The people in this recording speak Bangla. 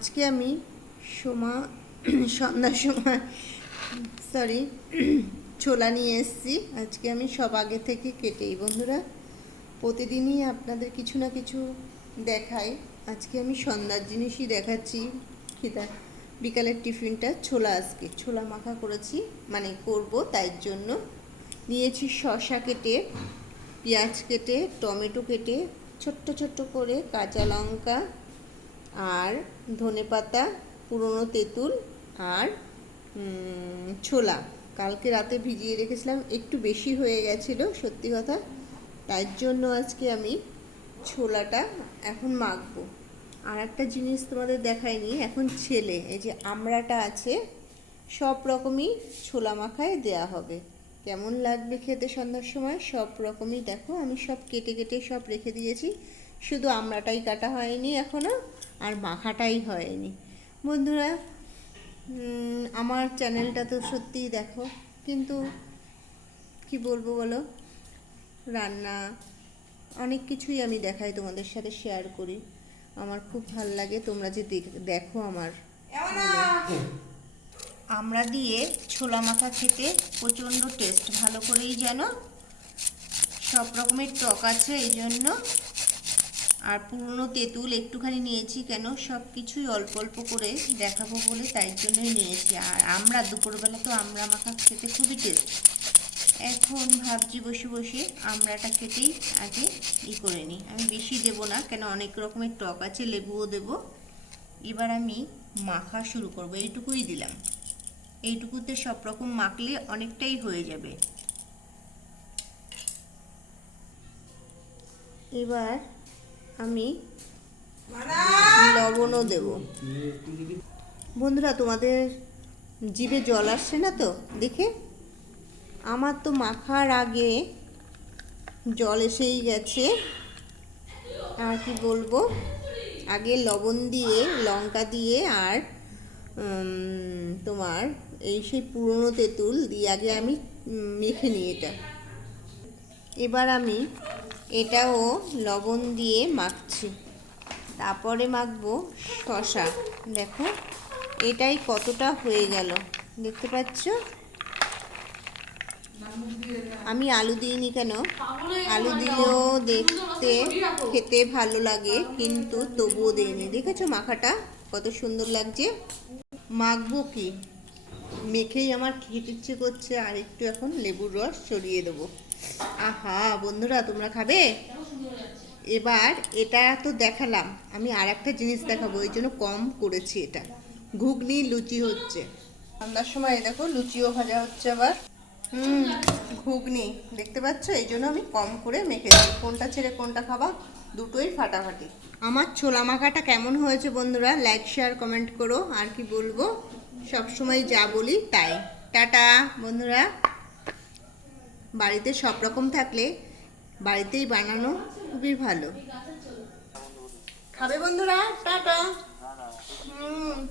আজকে আমি সোমা সন্ধ্যার সময় সরি ছোলা নিয়ে এসেছি। আজকে আমি সব আগে থেকে কেটেই। বন্ধুরা, প্রতিদিনই আপনাদের কিছু না কিছু দেখাই। আজকে আমি সন্ধ্যার জিনিসই দেখাচ্ছি। খিদা, বিকালের টিফিনটা ছোলা আজকে। ছোলা মাখা করেছি মানে করব, তাই জন্য। নিয়েছি শসা কেটে, পেঁয়াজ কেটে, টমেটো কেটে, ছোট্ট ছোট্ট করে কাঁচা লঙ্কা আর ধনেপাতা পুরনো তেঁতুল আর ছোলা। কালকে রাতে ভিজিয়ে রেখেছিলাম, একটু বেশি হয়ে গেছিল, সত্যি কথা। তাই জন্য আজকে আমি ছোলাটা এখন মাখবো। আর একটা জিনিস তোমাদের দেখাইনি, এখন ছেলে, এই যে আমড়াটা আছে, সব রকমই ছোলা মাখায় দেয়া হবে। কেমন লাগবে খেতে সন্ধ্যার সময়? সব রকমই দেখো, আমি সব কেটে কেটে সব রেখে দিয়েছি। শুধু আমড়াটাই কাটা হয়নি এখনও আর মাখাটাই হয়নি। বন্ধুরা আমার চ্যানেলটা তো সত্যিই দেখো কিন্তু কি বলব বলো? রান্না অনেক কিছুই আমি দেখাই তোমাদের সাথে শেয়ার করি। আমার খুব ভালো লাগে তোমরা যে দেখ- দেখো আমার। আমরা দিয়ে ছোলা মাখা খেতে প্রচণ্ড টেস্ট ভালো করেই যেন সব রকমের টক আছে এই জন্য আর পুরনো তেঁতুল একটুখানি নিয়েছি কেন? সব কিছুই অল্প অল্প করে দেখাবো বলে তাই জন্যই নিয়েছি। আর আমরা দুপুরবেলা তো আমরা মাখা খেতে খুবই টেস্ট এখন ভাবছি বসে বসে আমরাটা কেটেই আগে ই করে নিই। আমি বেশি দেব না, কেন অনেক রকমের টক আছে, লেবুও দেব। এবার আমি মাখা শুরু করব, এইটুকুই দিলাম। এইটুকুতে সব রকম মাখলে অনেকটাই হয়ে যাবে। এবার আমি লবণও দেব। বন্ধুরা তোমাদের জিভে জল আসছে না তো? দেখে? আমার তো মাখার আগে জল এসেই গেছে। আর কি বলব? আগে লবণ দিয়ে লঙ্কা দিয়ে আর তোমার এই সেই পুরনো তেঁতুল দিয়ে আগে আমি মেখে নিই এটা। এবার আমি এটাও লবণ দিয়ে মাখছি। তারপরে মাখবো শশা দেখো, এটাই কতটা হয়ে গেল। দেখতে পাচ্ছ? আমি আলু দিইনি কেন? আলু দিলেও দেখতে, খেতে ভালো লাগে, কিন্তু তবুও দিইনি। দেখেছ মাখাটা? কত সুন্দর লাগছে। মাখবো কি? মেখেই আমার খেতে ইচ্ছে করছে, আর একটু এখন লেবুর রস ছড়িয়ে দেবো। আহা, বন্ধুরা, তোমরা খাবে? এবার এটা তো দেখালাম। আমি আর একটা জিনিস দেখাবো ওই জন্য কম করেছি এটা। ঘুগনি, লুচি হচ্ছে। সন্ধ্যার সময় দেখো, লুচিও ভাজা হচ্ছে আবার। হুম, ঘুগনি, দেখতে পাচ্ছ? এই জন্য আমি কম করে মেখেছি। কোনটা ছেড়ে কোনটা খাবা, দুটোই ফাটাফাটি। আমার ছোলা মাখাটা কেমন হয়েছে বন্ধুরা লাইক শেয়ার কমেন্ট করো। আর কি বলব? সব সময় যা বলি তাই। টাটা, বন্ধুরা। বাড়িতে সব রকম থাকলে বাড়িতেই বানানো খুবই ভালো। খাবে বন্ধুরা? টাটা। হুম।